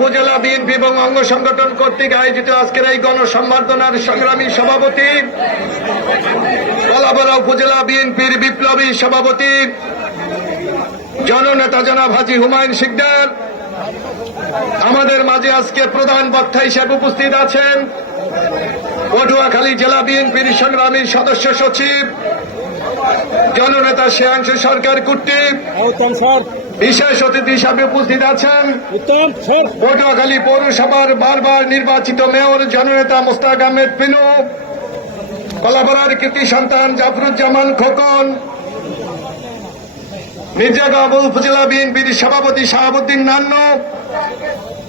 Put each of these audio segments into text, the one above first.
উপজেলা বিএনপি এবং অঙ্গ সংগঠন কর্তৃক আয়োজিত আজকের এই গণসম্বর্ধনার সংগ্রামী সভাপতি, কলাপাড়া উপজেলা বিএনপির বিপ্লবী সভাপতি, জননেতা জনাব হাজি হুমায়ুন শিকদার, আমাদের মাঝে আজকে প্রধান বক্তা হিসেবে উপস্থিত আছেন পটুয়াখালী জেলা বিএনপির সংগ্রামী সদস্য সচিব, জননেতা শেয়াংশু সরকার স্যার। বিশেষ অতিথি হিসাবে উপস্থিত আছেন পটুয়াখালী পৌরসভার বারবার নির্বাচিত মেয়র জননেতা মোস্তাক আহমেদ পিনু কলাপাড়ার কৃতি সন্তান জাফরুজ্জামান খোকন মির্জাগাঁও উপজেলা বিএনপির সভাপতি শাহাবুদ্দিন নান্ন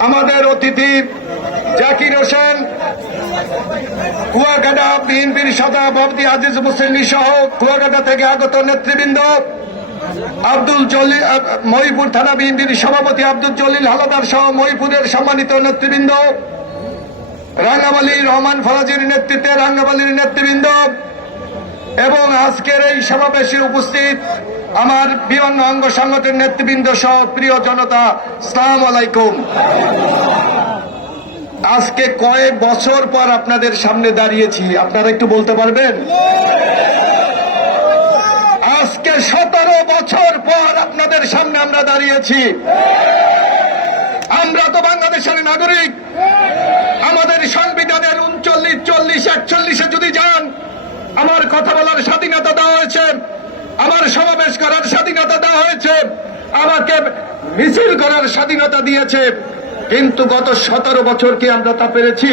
আমাদের অতিথি জাকির হোসেন কুয়াকাটা বিএনপির সভাপতি আজিজ মুসলিম সহ কুয়াকাটা থেকে আগত নেতৃবৃন্দ। আব্দুল জলিল মহিপুর থানা বিএনপির সভাপতি আব্দুল জলিল হালাদার সহ মহিপুরের সম্মানিত নেতৃবৃন্দ। রাঙ্গাবালী রহমান ফরাজির নেতৃত্বে রাঙ্গাবালির নেতৃবৃন্দ। এবং আজকের এই সমাবেশে উপস্থিত আমার বিভিন্ন অঙ্গ সংগঠনের নেতৃবৃন্দ সহ প্রিয় জনতা সালাম আলাইকুম। আজকে কয়েক বছর পর আপনাদের সামনে দাঁড়িয়েছি, আপনারা একটু বলতে পারবেন আজকে সতেরো বছর পর আপনাদের সামনে আমরা দাঁড়িয়েছি। আমরা তো বাংলাদেশের নাগরিক। আমাদের সংবিধানের উনচল্লিশ, চল্লিশ, একচল্লিশে যদি যান, আমার কথা বলার স্বাধীনতা দেওয়া হয়েছে। আমার সমাবেশ করার স্বাধীনতা দেওয়া হয়েছে। আমাকে মিছিল করার স্বাধীনতা দিয়েছে। কিন্তু গত সতেরো বছর কি আমরা তা পেরেছি?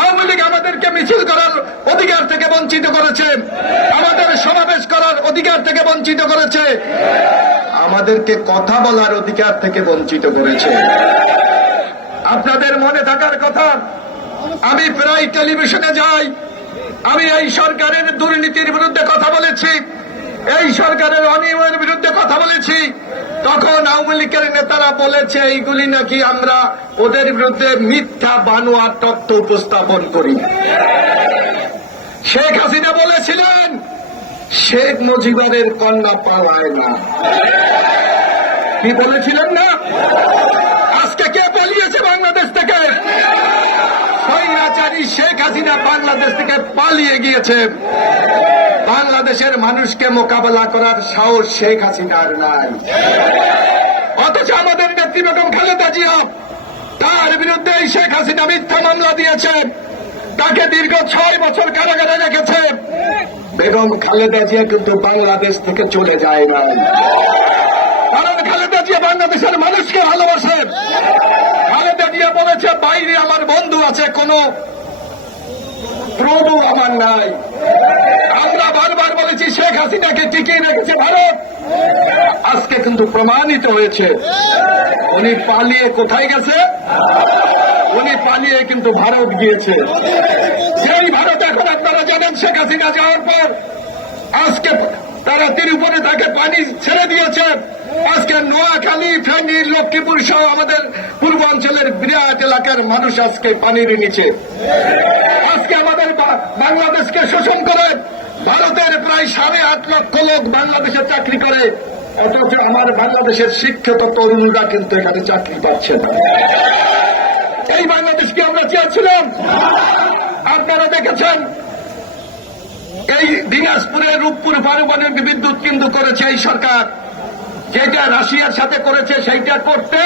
আওয়ামী লীগ আমাদেরকে মিছিল করার অধিকার থেকে বঞ্চিত করেছে। আমাদের সমাবেশ করার অধিকার থেকে বঞ্চিত করেছে। আমাদেরকে কথা বলার অধিকার থেকে বঞ্চিত করেছে। আপনাদের মনে থাকার কথা, আমি প্রায় টেলিভিশনে যাই, আমি এই সরকারের দুর্নীতির বিরুদ্ধে কথা বলেছি, এই সরকারের অনিয়মের বিরুদ্ধে কথা বলেছি, তখন আওয়ামী লীগের নেতারা বলেছে, এইগুলি নাকি আমরা ওদের বিরুদ্ধে মিথ্যা বানোয়ার তথ্য উপস্থাপন করি। শেখ হাসিনা বলেছিলেন শেখ মুজিবের কন্যা পালায় না। কি বলেছিলেন না? আজকে কে পালিয়েছে বাংলাদেশ থেকে? স্বৈরাচারী শেখ হাসিনা বাংলাদেশ থেকে পালিয়ে গিয়েছে। বাংলাদেশের মানুষকে মোকাবেলা করার সাহস শেখ হাসিনার নাই। অথচ আমাদের নেত্রী বেগম খালেদা জিয়া, তার বিরুদ্ধে শেখ হাসিনা মিথ্যা মামলা দিয়েছে। তাকে দীর্ঘ ছয় বছর কারাগারে রেখেছে। বেগম খালেদা জিয়া কিন্তু বাংলাদেশ থেকে চলে যায় না। কারণ খালেদা জিয়া বাংলাদেশের মানুষকে ভালোবাসে। খালেদা জিয়া বলেছে, বাইরে আমার বন্ধু আছে, কোনো প্রভু আমার নাই। আমরা বারবার বলেছি, শেখ হাসিনাকে টিকিয়ে রেখেছে ভারত। আজকে কিন্তু প্রমাণিত হয়েছে, উনি পালিয়ে কোথায় গেছে? উনি পালিয়ে কিন্তু ভারত গিয়েছে। সেই ভারত এখন আপনারা জানেন, শেখ হাসিনা যাওয়ার পর আজকে তারা তিরুপরে তাকে পানি ছেড়ে দিয়েছেন আজকে নোয়াখালী ফেনী লক্ষ্মীপুর সহ আমাদের পূর্বাঞ্চলের বিরাট এলাকার মানুষ আজকে পানির নিচে আজকে আমাদের বাংলাদেশকে শোষণ করে ভারতের প্রায় সাড়ে আট লক্ষ লোক বাংলাদেশে চাকরি করে। অথচ আমার বাংলাদেশের শিক্ষিত তরুণরা কিন্তু এখানে চাকরি পাচ্ছে না। চেয়েছিলাম আপনারা দেখেছেন, এই দিনাজপুরের রূপপুর পারমাণবিক বিদ্যুৎ কেন্দ্র করেছে এই সরকার। যেটা রাশিয়ার সাথে করেছে, সেইটা করতে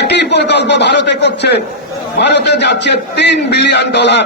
একই প্রকল্প ভারতে করছে। ভারতে যাচ্ছে তিন বিলিয়ন ডলার।